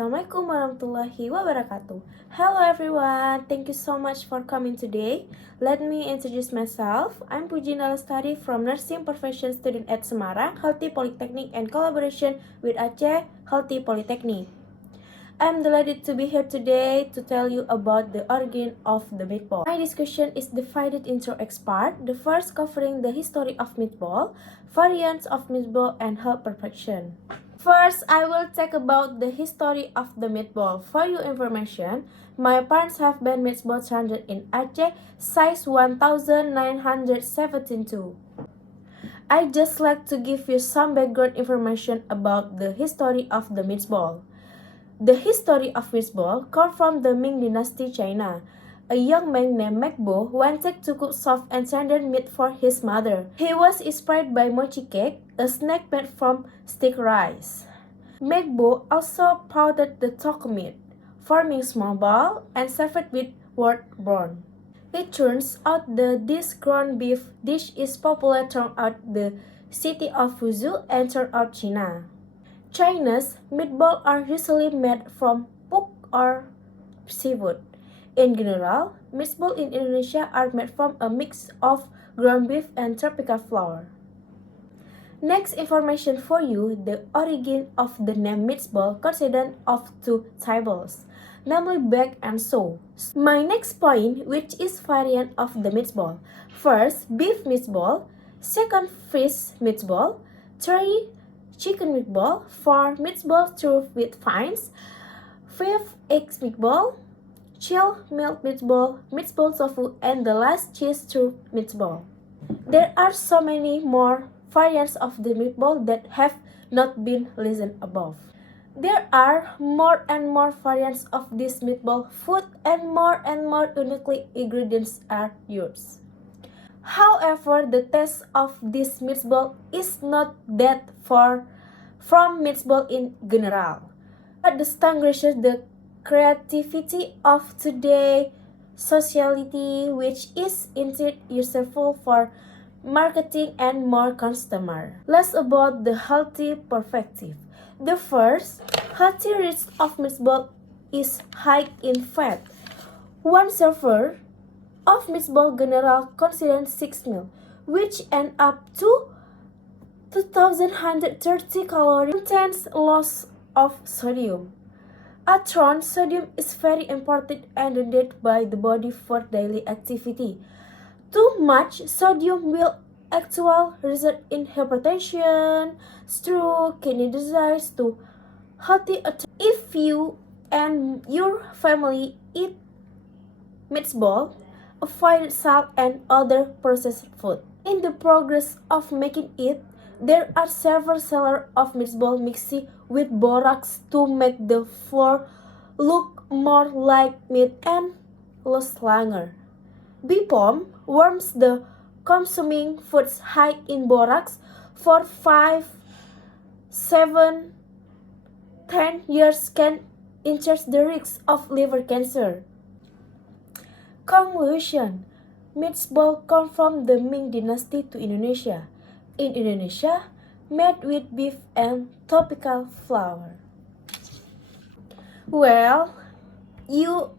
Assalamualaikum warahmatullahi wabarakatuh. Hello everyone, thank you so much for coming today. Let me introduce myself. I'm Puji Lestari from Nursing Profession student at Semarang Health Polytechnic and collaboration with Aceh Health Polytechnic. I'm delighted to be here today to tell you about the origin of the meatball. My discussion is divided into X part. The first covering the history of meatball, variants of meatball, and health perfection. First, I will talk about the history of the meatball. For your information, my parents have been meatball stranded in Aceh, size 1972. I just like to give you some background information about the history of the meatball. The history of meatball comes from the Ming Dynasty China. A young man named Meatball wanted to cook soft and tender meat for his mother. He was inspired by mochi cake, a snack made from stick rice. Meatball also powdered the toko meat, forming small balls and served with wort bone. It turns out this ground beef dish is popular throughout the city of Fuzhou and throughout China. China's meatballs are usually made from pork or seafood. In general, meatballs in Indonesia are made from a mix of ground beef and tropical flour. Next information for you, the origin of the name meatball consists of two tables, namely back and soul. My next point, which is variant of the meatball. First, beef meatball. Second, fish meatball. Three, chicken meatball. 4. Meatball stuffed with vines. 5. Egg meatball. Chilled milk meatball. Meatball tofu. And the last, cheese stuffed meatball. There are so many more variants of the meatball that have not been listed above. There are more and more variants of this meatball food and more unique ingredients are used. However, the taste of this meatball is not that far from meatball in general. What distinguishes the creativity of today's society, which is indeed useful for marketing and more customer. Last about the healthy perspective. The first, healthy risk of meatball is high in fat. One server of meatball general contains 6 meal, which end up to 2,130 calories. Contains loss of sodium. Sodium is very important and needed by the body for daily activity. Too much sodium will actually result in hypertension, stroke, kidney disease, to healthy. If you and your family eat meatball, avoid salt and other processed food. In the progress of making it, there are several sellers of meatball mixed with borax to make the flour look more like meat and last longer. BPOM warms the consuming foods high in borax for 5, 7, 10 years can increase the risk of liver cancer. Conclusion: meatball come from the Ming Dynasty to Indonesia. In Indonesia, made with beef and tropical flour. Well, you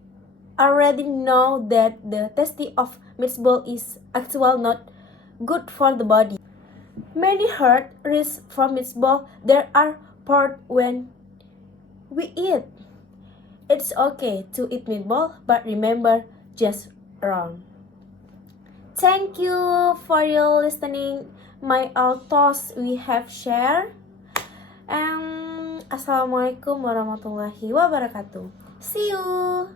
already know that the taste of meatball is actually not good for the body. Many health risks from meatball there are part when we eat. It's okay to eat meatball, but remember, just wrong. Thank you for your listening my all thoughts we have shared. And Assalamualaikum warahmatullahi wabarakatuh. See you.